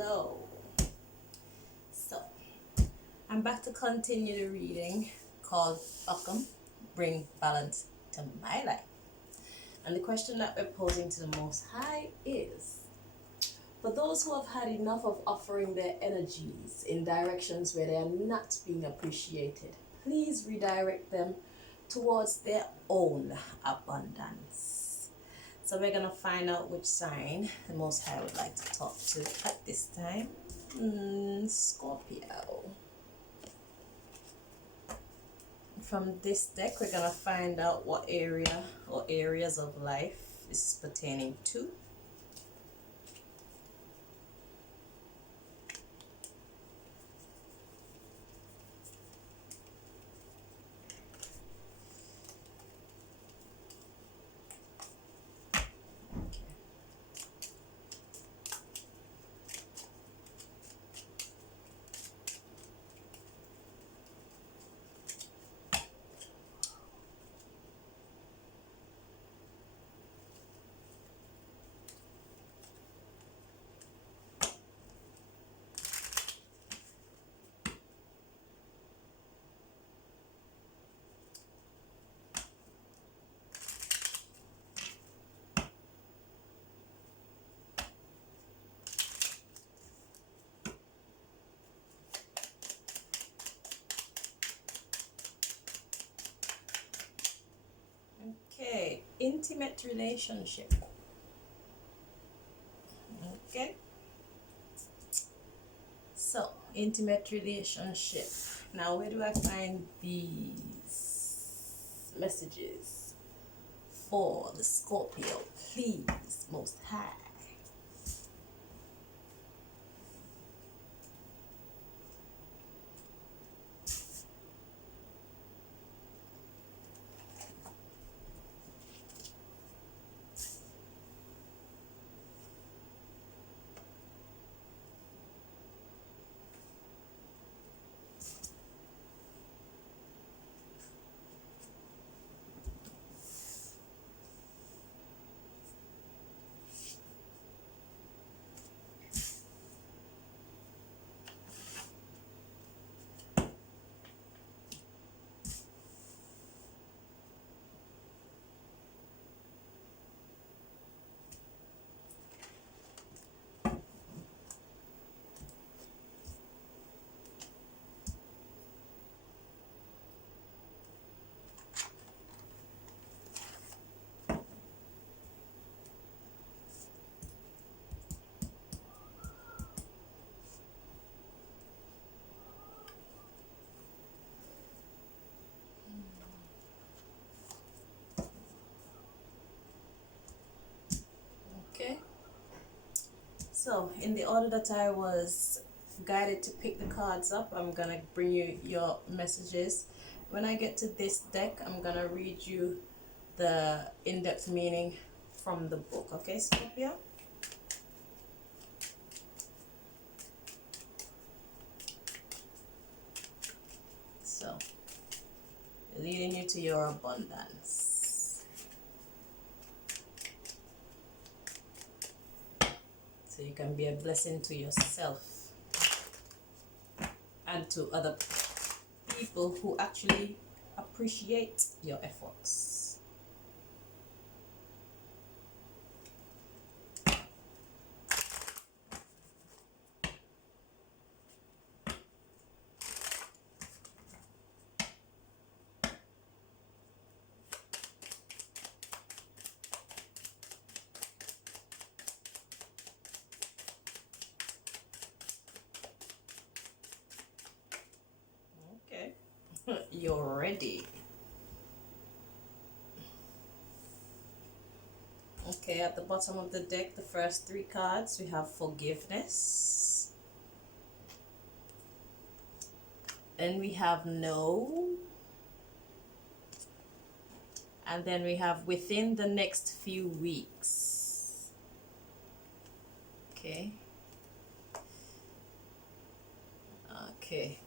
flow. So I'm back to continue the reading called Welcome, Bring Balance to My Life. And the question that we're posing to the Most High is, for those who have had enough of offering their energies in directions where they are not being appreciated, please redirect them towards their own abundance. So we're going to find out which sign the Most High would like to talk to at this time. Scorpio. From this deck, we're going to find out what area or areas of life this is pertaining to. Okay, intimate relationship. Okay, so intimate relationship. Now, where do I find these messages for the Scorpio? Please, Most High. Okay, so in the order that I was guided to pick the cards up, I'm gonna bring you your messages. When I get to this deck, I'm gonna read you the in-depth meaning from the book. Okay, Scorpio? So, leading you to your abundance. So you can be a blessing to yourself and to other people who actually appreciate your efforts. Okay, you're ready. Okay, at the bottom of the deck, the first three cards, we have forgiveness. Then we have no. And then we have within the next few weeks. Okay. Okay.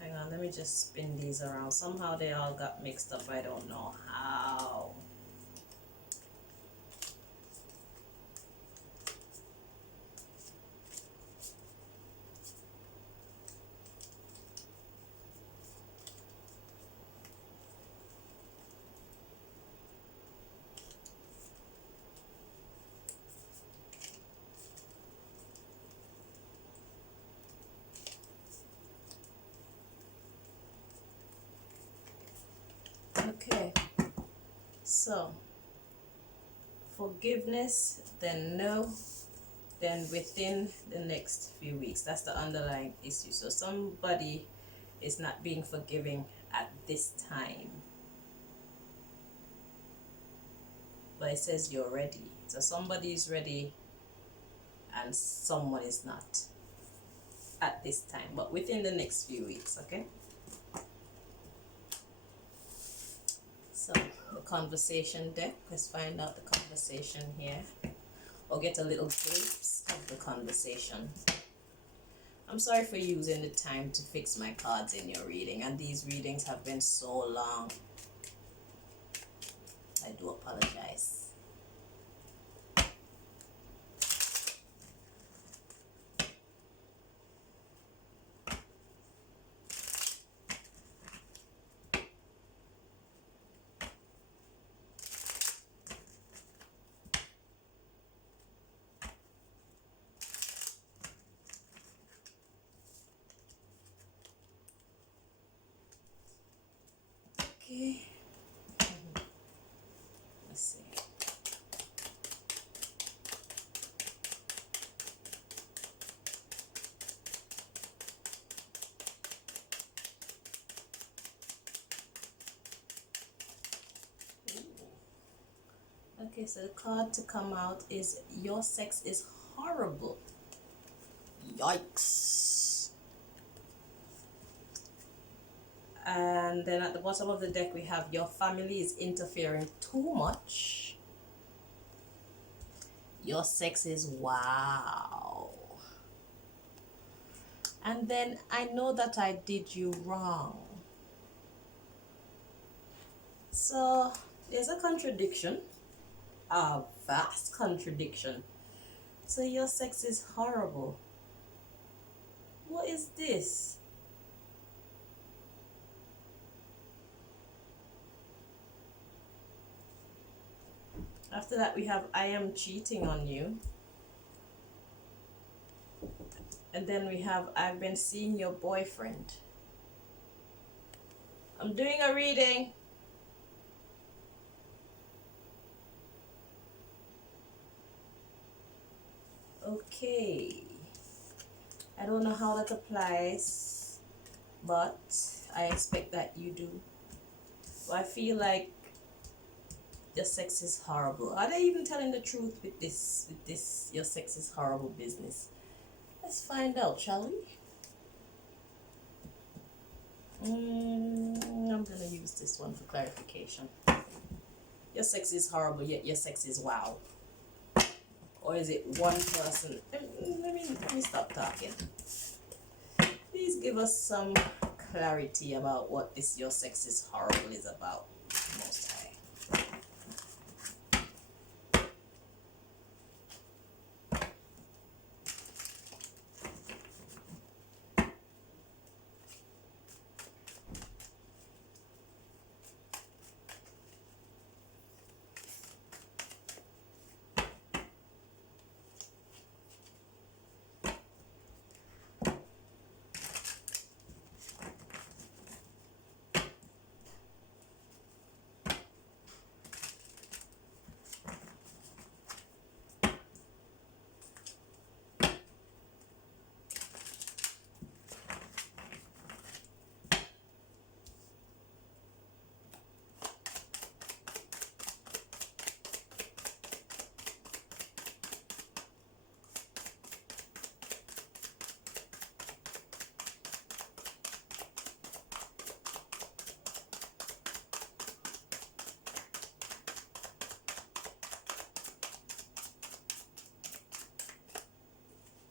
Hang on, let me just spin these around. Somehow they all got mixed up. I don't know how. So, forgiveness, then no, then within the next few weeks. That's the underlying issue. So somebody is not being forgiving at this time. But it says you're ready. So somebody is ready and someone is not at this time, but within the next few weeks, okay? So the conversation deck, let's find out the conversation here, or get a little glimpse of the conversation. I'm sorry for using the time to fix my cards in your reading, and these readings have been so long. I do apologize. Okay. Let's see. Okay, so the card to come out is your sex is horrible. Yikes. And then at the bottom of the deck we have your family is interfering too much. Your sex is wow. And then I know that I did you wrong. So there's a contradiction, a vast contradiction. So your sex is horrible. What is this? After that we have I am cheating on you. And then we have I've been seeing your boyfriend. I'm doing a reading. Okay. I don't know how that applies, but I expect that you do. So I feel like your sex is horrible. Are they even telling the truth with this your sex is horrible business? Let's find out, shall we? I'm gonna use this one for clarification. Your sex is horrible, yet your sex is wow. Or is it one person? Let me stop talking. Please give us some clarity about what this your sex is horrible is about, Most High.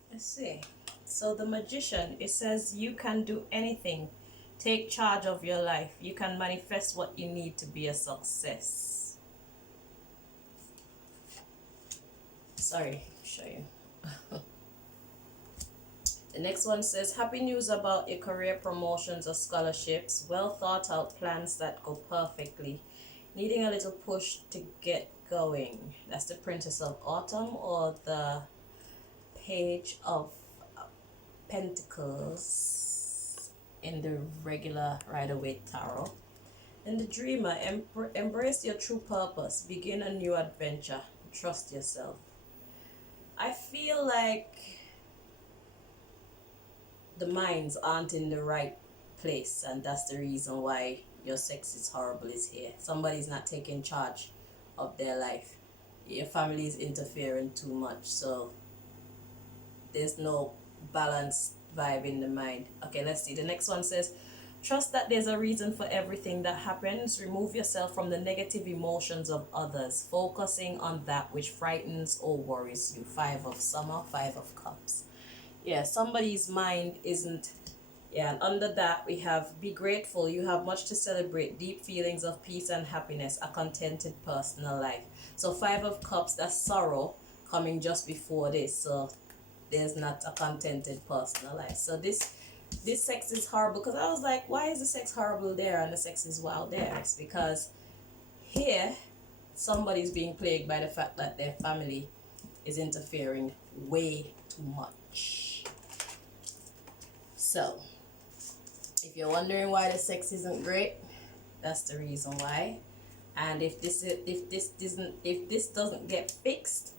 Let's see. So the Magician, it says you can do anything. Take charge of your life. You can manifest what you need to be a success. Sorry, show you. The next one says, happy news about your career promotions or scholarships. Well thought out plans that go perfectly. Needing a little push to get going. That's the Princess of Autumn, or the Page of Pentacles in the regular Rider-Waite Tarot. In the dreamer, embrace your true purpose. Begin a new adventure. Trust yourself. I feel like the minds aren't in the right place, and that's the reason why your sex is horrible is here. Somebody's not taking charge of their life. Your family is interfering too much, so there's no balanced vibe in the mind. Okay, let's see. The next one says, trust that there's a reason for everything that happens. Remove yourself from the negative emotions of others, focusing on that which frightens or worries you. 5 of Summer, 5 of Cups. Yeah, somebody's mind isn't. Yeah, and under that we have, be grateful. You have much to celebrate. Deep feelings of peace and happiness. A contented personal life. So 5 of Cups, that's sorrow coming just before this. So there's not a contented personal life. So this sex is horrible, because I was like, why is the sex horrible there and the sex is wild there? It's because here somebody's being plagued by the fact that their family is interfering way too much. So if you're wondering why the sex isn't great, that's the reason why. And if this doesn't get fixed,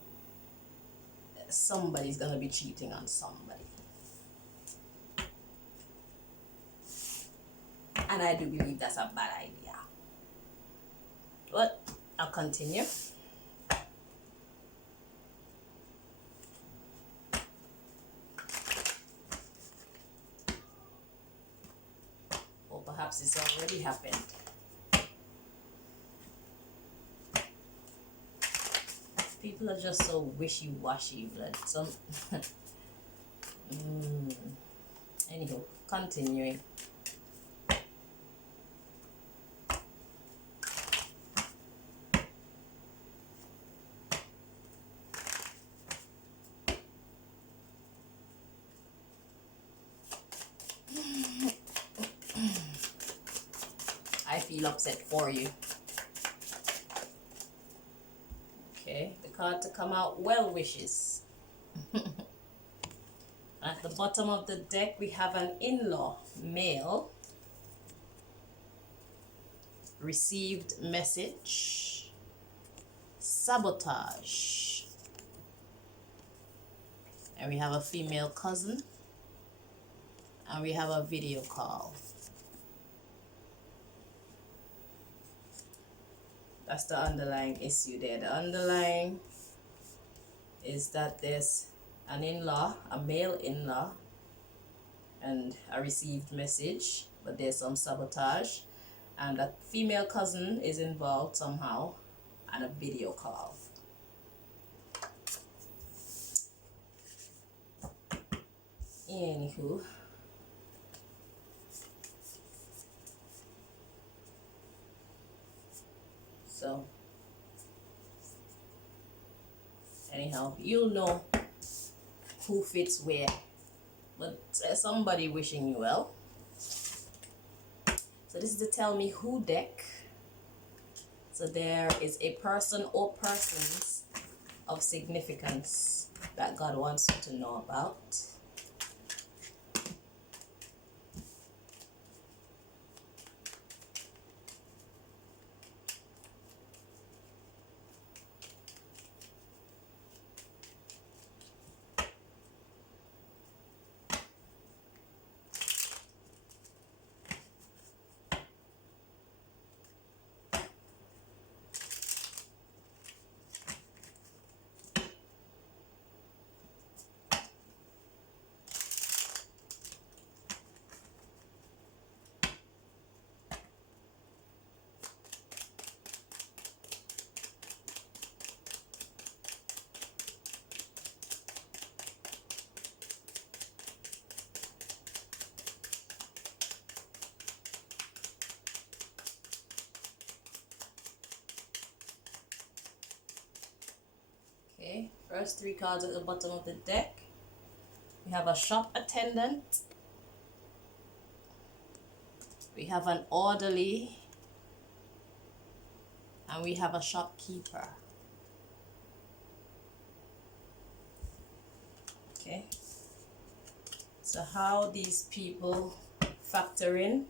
somebody's gonna be cheating on somebody. And I do believe that's a bad idea. But I'll continue. Or perhaps it's already happened. People are just so wishy-washy, blood. Some anywho, continuing. I feel upset for you. Okay, the card to come out, well wishes. At the bottom of the deck we have an in-law, male. Received message. Sabotage. And we have a female cousin. And we have a video call. That's the underlying issue there. The underlying is that there's an in-law, a male in-law, and a received message, but there's some sabotage, and a female cousin is involved somehow, and a video call. Anywho, so anyhow, you'll know who fits where, but somebody wishing you well. So this is the Tell Me Who deck. So there is a person or persons of significance that God wants you to know about. Okay, first 3 cards at the bottom of the deck. We have a shop attendant. We have an orderly. And we have a shopkeeper. Okay. So how these people factor in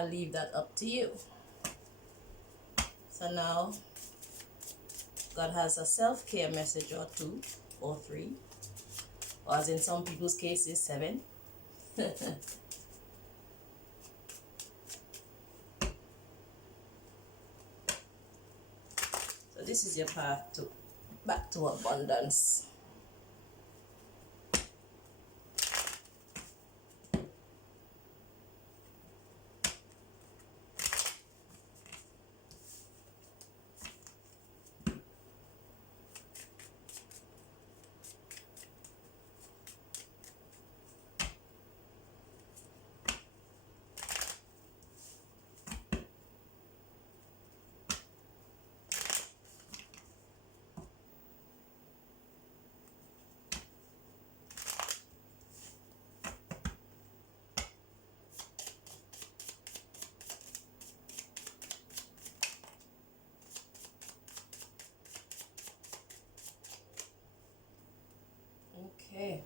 I'll leave that up to you. So now, God has a self-care message or 2 or 3, or as in some people's cases, 7. So this is your path to back to abundance. Okay,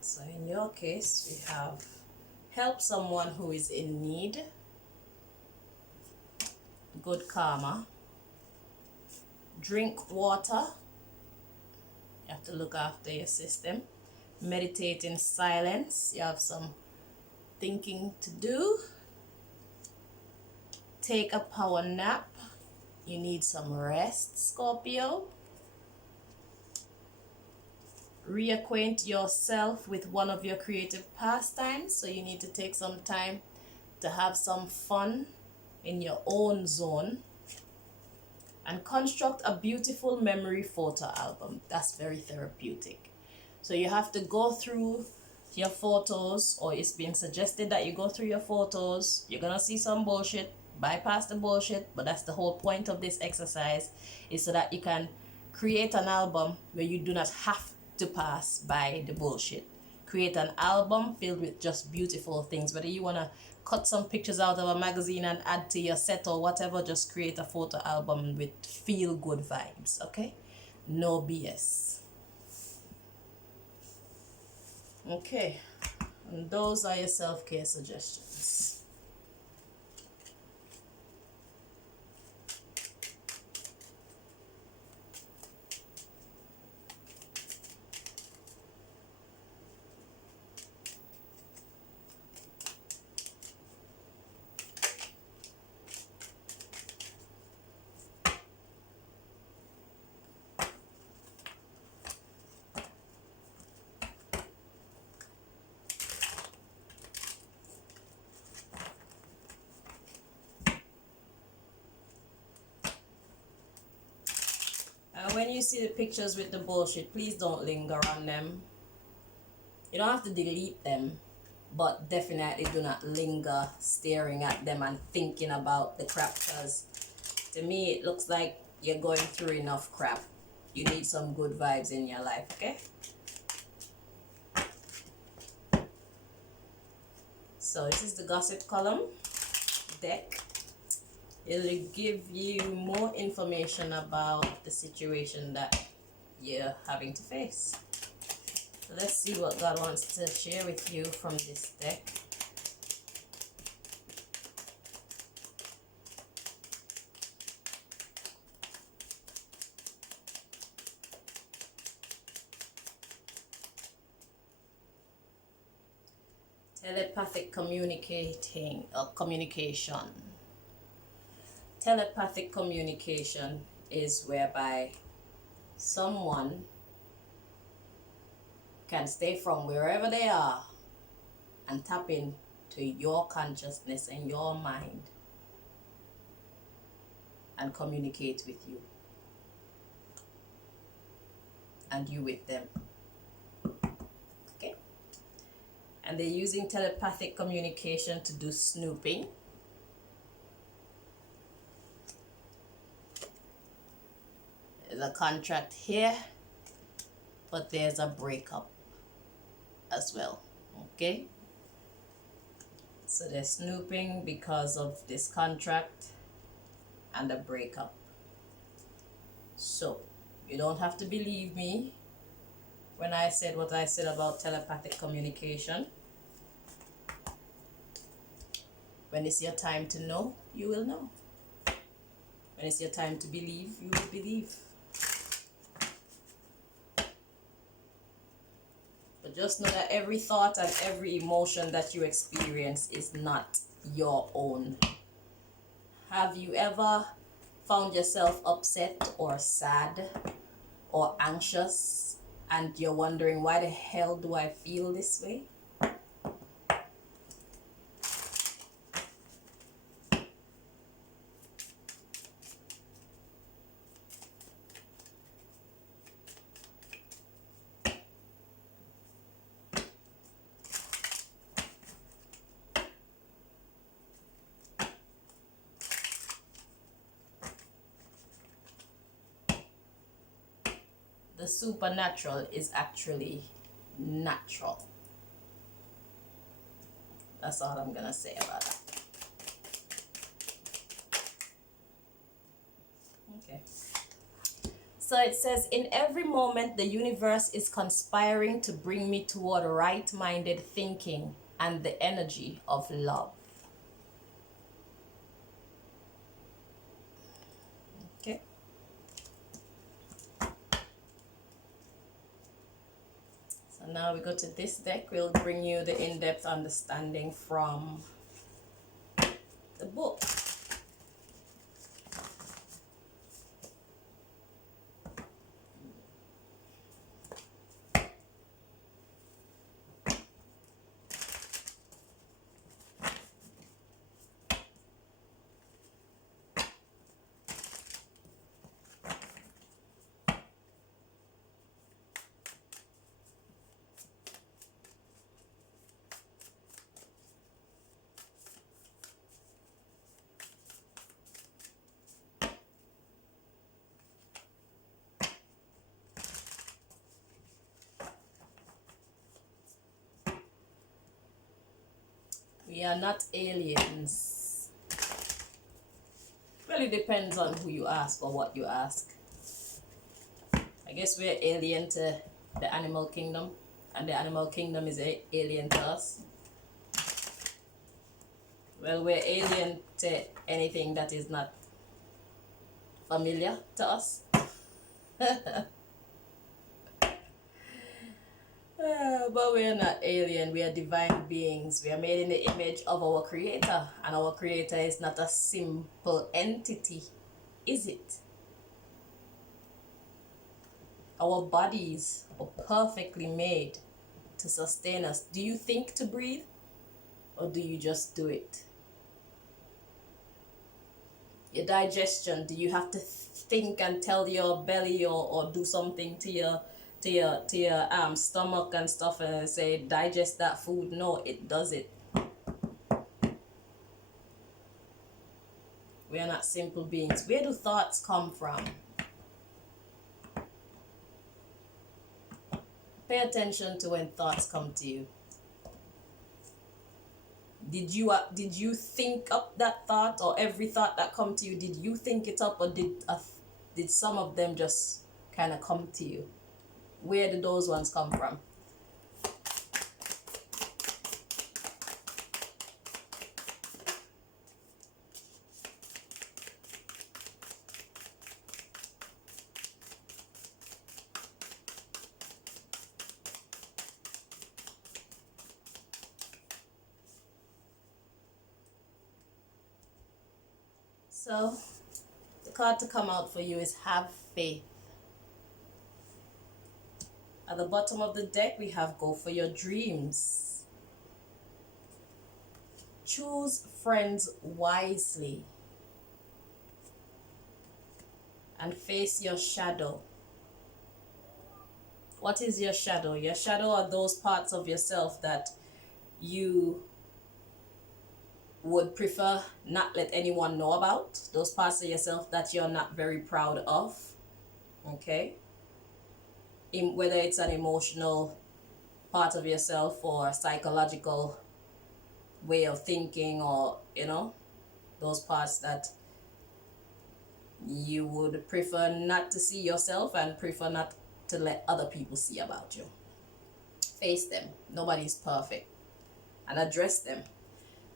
so in your case, we have help someone who is in need, good karma, drink water, you have to look after your system, meditate in silence, you have some thinking to do, take a power nap, you need some rest, Scorpio. Reacquaint yourself with one of your creative pastimes, so you need to take some time to have some fun in your own zone, and construct a beautiful memory photo album. That's very therapeutic. So you have to go through your photos, or it's been suggested that you go through your photos. You're gonna see some bullshit, bypass the bullshit, but that's the whole point of this exercise, is so that you can create an album where you do not have to pass by the bullshit. Create an album filled with just beautiful things. Whether you want to cut some pictures out of a magazine and add to your set or whatever, just create a photo album with feel good vibes, okay? No BS. Okay, and those are your self-care suggestions. When you see the pictures with the bullshit, please don't linger on them. You don't have to delete them, but definitely do not linger staring at them and thinking about the crap, because to me it looks like you're going through enough crap. You need some good vibes in your life, okay? So this is the gossip column deck. It'll give you more information about the situation that you're having to face. So let's see what God wants to share with you from this deck. Telepathic communication. Telepathic communication is whereby someone can stay from wherever they are and tap into your consciousness and your mind and communicate with you, and you with them. Okay? And they're using telepathic communication to do snooping. There's a contract here, but there's a breakup as well. Okay, so they're snooping because of this contract and the breakup. So you don't have to believe me when I said what I said about telepathic communication. When it's your time to know, you will know. When it's your time to believe, you will believe. But just know that every thought and every emotion that you experience is not your own. Have you ever found yourself upset or sad or anxious and you're wondering, why the hell do I feel this way? The supernatural is actually natural. That's all I'm gonna say about that. Okay. So it says, in every moment, the universe is conspiring to bring me toward right-minded thinking and the energy of love. Okay. So now we go to this deck. We'll bring you the in-depth understanding from the book. We are not aliens. Well, it depends on who you ask or what you ask. I guess we're alien to the animal kingdom, and the animal kingdom is alien to us. Well, we're alien to anything that is not familiar to us. But we are not alien, we are divine beings. We are made in the image of our creator, and our creator is not a simple entity, is it? Our bodies are perfectly made to sustain us. Do you think to breathe, or do you just do it? Your digestion, do you have to think and tell your belly or do something to your stomach and stuff and say digest that food? No, it does it. We are not simple beings. Where do thoughts come from? Pay attention to when thoughts come to you. Did you think up that thought, or every thought that come to you, did you think it up, or did some of them just kind of come to you? Where did those ones come from? So, the card to come out for you is have faith. At the bottom of the deck, we have go for your dreams. Choose friends wisely. And face your shadow. What is your shadow? Your shadow are those parts of yourself that you would prefer not let anyone know about. Those parts of yourself that you're not very proud of. Okay? Whether it's an emotional part of yourself or a psychological way of thinking, or, you know, those parts that you would prefer not to see yourself and prefer not to let other people see about you. Face them. Nobody's perfect. And address them.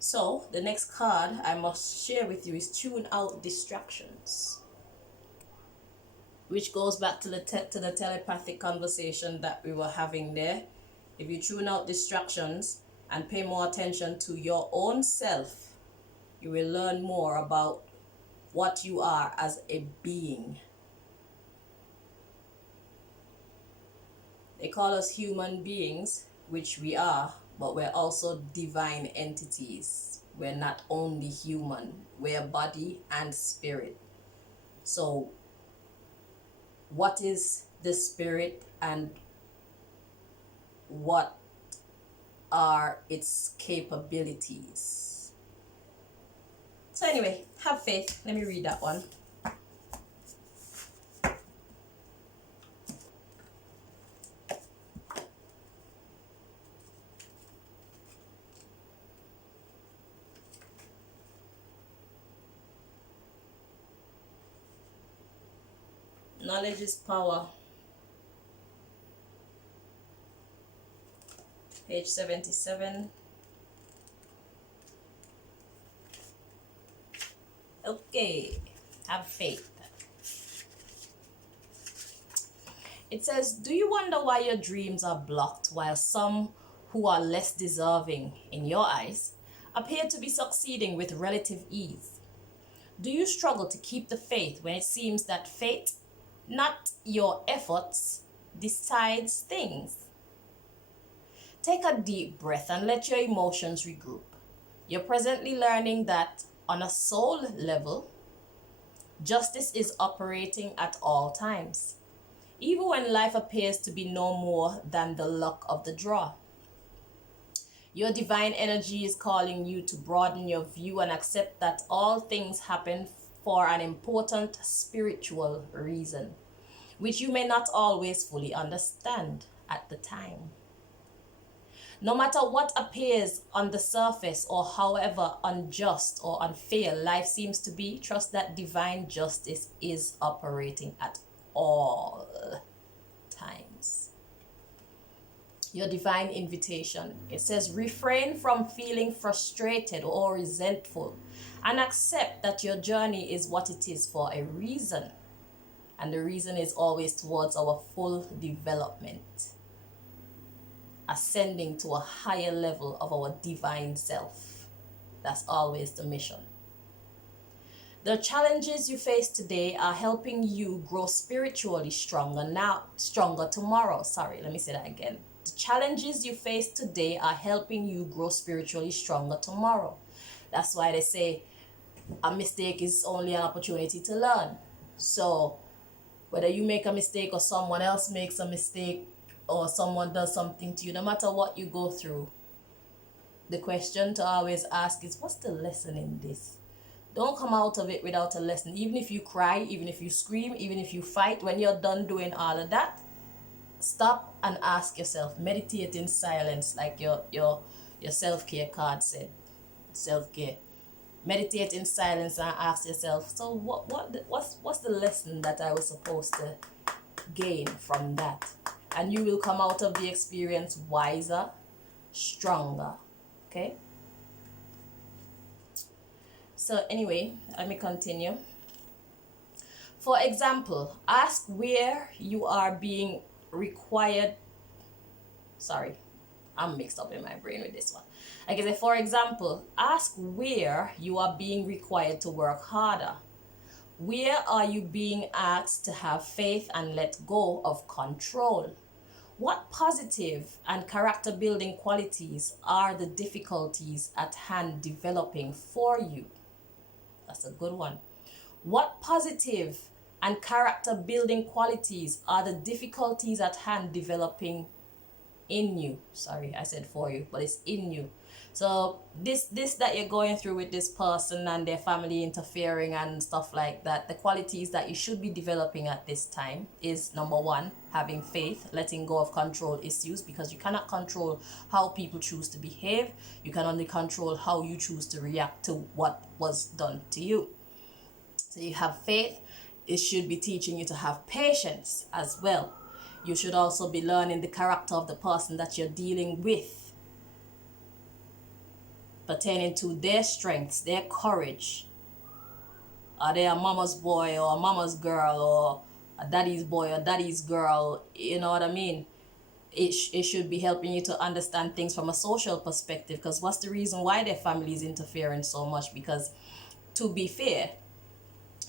So the next card I must share with you is tune out distractions, which goes back to the telepathic conversation that we were having there. If you tune out distractions and pay more attention to your own self, you will learn more about what you are as a being. They call us human beings, which we are, but we're also divine entities. We're not only human, we're body and spirit. So what is the spirit and what are its capabilities? So anyway, have faith. Let me read that one. Knowledge is power. Page 77. Okay, have faith. It says, do you wonder why your dreams are blocked while some who are less deserving in your eyes appear to be succeeding with relative ease? Do you struggle to keep the faith when it seems that fate, not your efforts, decides things? Take a deep breath and let your emotions regroup. You're presently learning that on a soul level, justice is operating at all times, even when life appears to be no more than the luck of the draw. Your divine energy is calling you to broaden your view and accept that all things happen for an important spiritual reason, which you may not always fully understand at the time. No matter what appears on the surface or however unjust or unfair life seems to be, trust that divine justice is operating at all times. Your divine invitation. It says, refrain from feeling frustrated or resentful and accept that your journey is what it is for a reason. And the reason is always towards our full development, ascending to a higher level of our divine self. That's always the mission. The challenges you face today are helping you grow spiritually stronger tomorrow. Sorry, let me say that again. The challenges you face today are helping you grow spiritually stronger tomorrow. That's why they say a mistake is only an opportunity to learn. So whether you make a mistake or someone else makes a mistake or someone does something to you, no matter what you go through, the question to always ask is, what's the lesson in this? Don't come out of it without a lesson. Even if you cry, even if you scream, even if you fight, when you're done doing all of that, stop and ask yourself, meditate in silence, like your self-care card said. Self-care. Meditate in silence and ask yourself, so what's the lesson that I was supposed to gain from that? And you will come out of the experience wiser, stronger. Okay? So anyway, let me continue. For example, ask where you are being required. Sorry, I'm mixed up in my brain with this one. Like I said, for example, ask where you are being required to work harder. Where are you being asked to have faith and let go of control? What positive and character building qualities are the difficulties at hand developing for you? That's a good one. What positive and character building qualities are the difficulties at hand developing in you? Sorry, I said for you, but it's in you. So this that you're going through with this person and their family interfering and stuff like that, the qualities that you should be developing at this time is, number one, having faith, letting go of control issues, because you cannot control how people choose to behave. You can only control how you choose to react to what was done to you. So you have faith. It should be teaching you to have patience as well. You should also be learning the character of the person that you're dealing with. pertaining to their strengths, their courage. Are they a mama's boy or a mama's girl or a daddy's boy or daddy's girl? You know what I mean? It should be helping you to understand things from a social perspective, because what's the reason why their family is interfering so much? Because to be fair,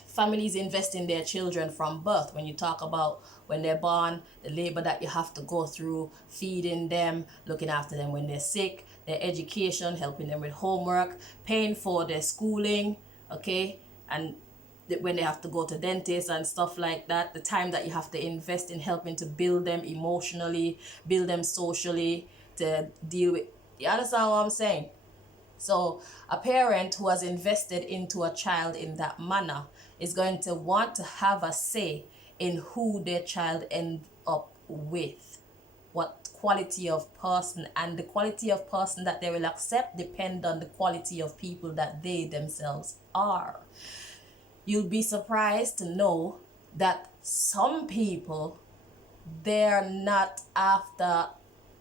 families invest in their children from birth. When you talk about when they're born, the labor that you have to go through, feeding them, looking after them when they're sick, their education, helping them with homework, paying for their schooling, okay? And when they have to go to dentists and stuff like that, the time that you have to invest in helping to build them emotionally, build them socially, to deal with, you understand what I'm saying? So a parent who has invested into a child in that manner is going to want to have a say in who their child ends up with, what quality of person, and the quality of person that they will accept depend on the quality of people that they themselves are. You'll be surprised to know that some people, they're not after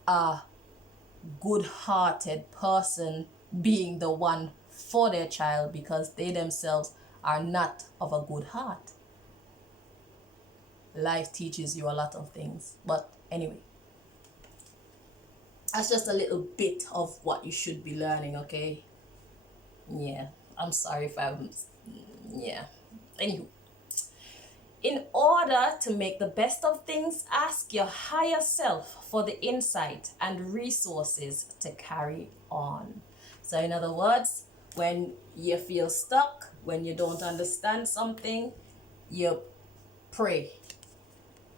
a good-hearted person being the one for their child because they themselves are not of a good heart. Life teaches you a lot of things. But anyway, that's just a little bit of what you should be learning, okay? Yeah, I'm sorry if I'm... yeah. Anywho, in order to make the best of things, ask your higher self for the insight and resources to carry on. So in other words, when you feel stuck, when you don't understand something, you pray,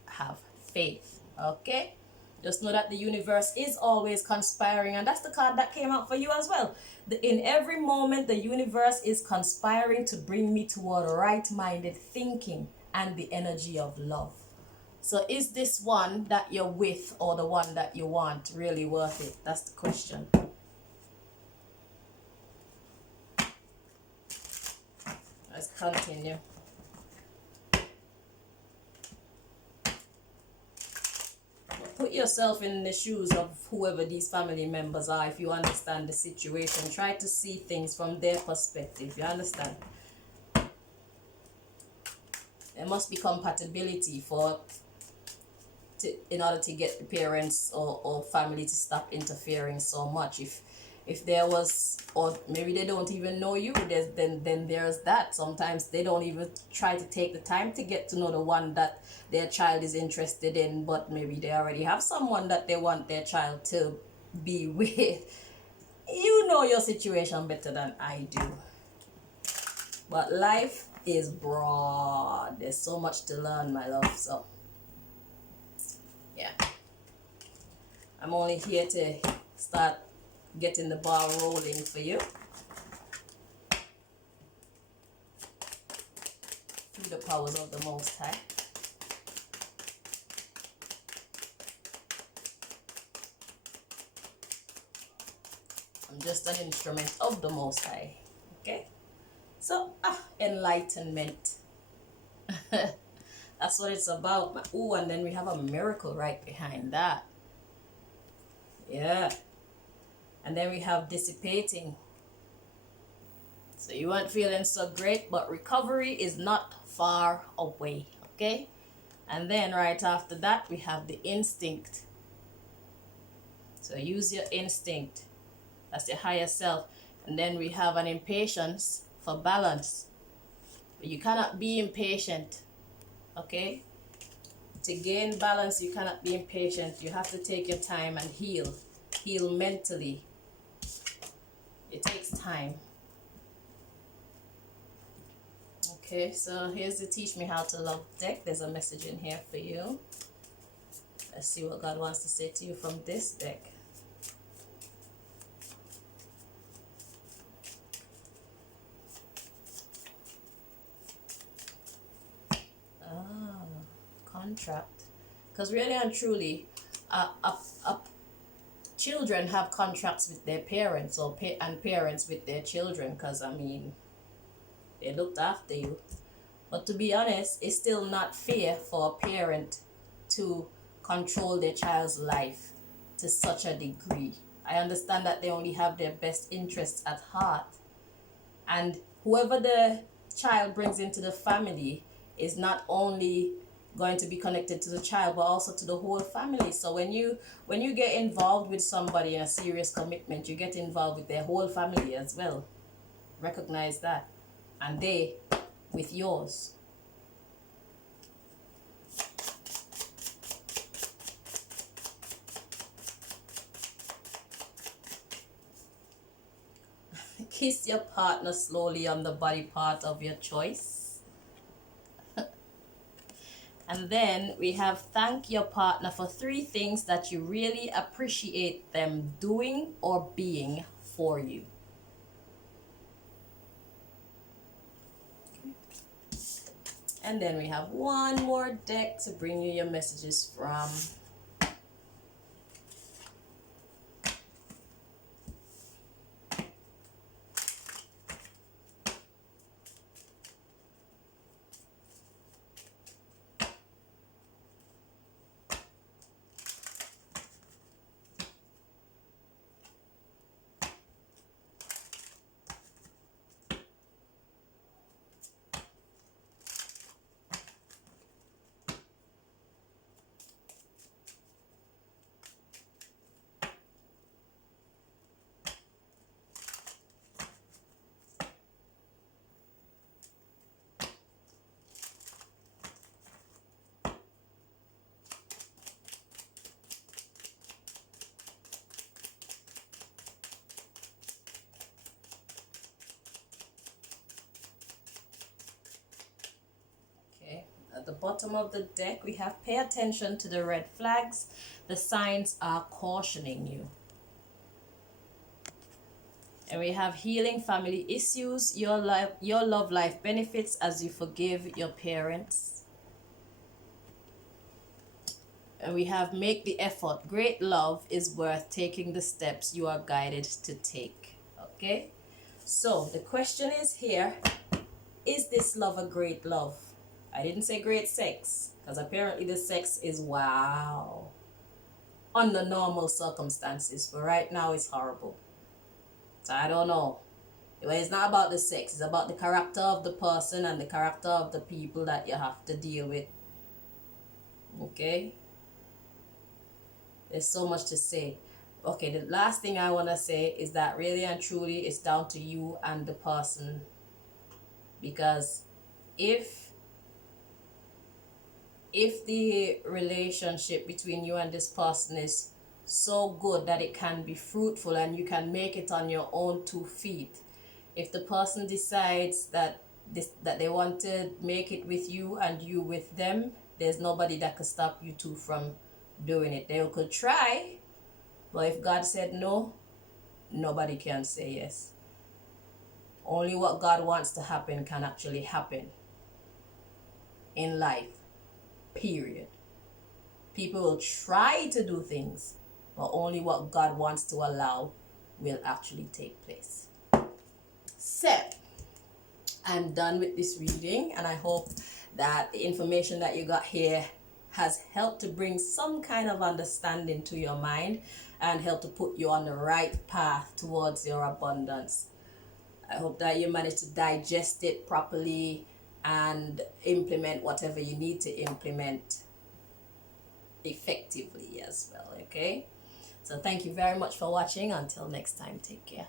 have faith, okay? Just know that the universe is always conspiring, and that's the card that came out for you as well. In every moment, the universe is conspiring to bring me toward right-minded thinking and the energy of love. So is this one that you're with or the one that you want really worth it? That's the question. Let's continue. Put yourself in the shoes of whoever these family members are. If you understand the situation, try to see things from their perspective. You understand? There must be compatibility in order to get the parents or family to stop interfering so much. If there was, or maybe they don't even know you, then there's that. Sometimes they don't even try to take the time to get to know the one that their child is interested in, but maybe they already have someone that they want their child to be with. You know your situation better than I do. But life is broad. There's so much to learn, my love. So, yeah. I'm only here to start getting the ball rolling for you through the powers of the Most High. I'm just an instrument of the Most High. Okay? So, enlightenment. That's what it's about. Ooh, and then we have a miracle right behind that. Yeah. And then we have dissipating. So you weren't feeling so great, but recovery is not far away. Okay? And then right after that, we have the instinct. So use your instinct. That's your higher self. And then we have an impatience for balance. But you cannot be impatient. Okay? To gain balance, you cannot be impatient. You have to take your time and heal. Heal mentally. It takes time. Okay, so here's the Teach Me How to Love deck. There's a message in here for you. Let's see what God wants to say to you from this deck. Contract. Because really and truly, children have contracts with their parents and parents with their children, because I mean, they looked after you. But to be honest, it's still not fair for a parent to control their child's life to such a degree. I understand that they only have their best interests at heart. And whoever the child brings into the family is not only going to be connected to the child, but also to the whole family. So when you get involved with somebody in a serious commitment, you get involved with their whole family as well. Recognize that. And they with yours. Kiss your partner slowly on the body part of your choice. And then we have thank your partner for 3 things that you really appreciate them doing or being for you. And then we have one more deck to bring you your messages from. At the bottom of the deck, we have pay attention to the red flags. The signs are cautioning you. And we have healing family issues. Your love life benefits as you forgive your parents. And we have make the effort. Great love is worth taking the steps you are guided to take. Okay? So the question is here, is this love a great love? I didn't say great sex, because apparently the sex is wow. Under normal circumstances, but right now it's horrible. So I don't know. But it's not about the sex, it's about the character of the person and the character of the people that you have to deal with. Okay? There's so much to say. Okay, the last thing I want to say is that really and truly it's down to you and the person. Because if the relationship between you and this person is so good that it can be fruitful and you can make it on your own 2 feet, if the person decides that they want to make it with you and you with them, there's nobody that could stop you two from doing it. They could try, but if God said no, nobody can say yes. Only what God wants to happen can actually happen in life. Period. People will try to do things, but only what God wants to allow will actually take place. So, I'm done with this reading, and I hope that the information that you got here has helped to bring some kind of understanding to your mind and help to put you on the right path towards your abundance. I hope that you manage to digest it properly and implement whatever you need to implement effectively as well. Okay, so thank you very much for watching. Until next time, take care.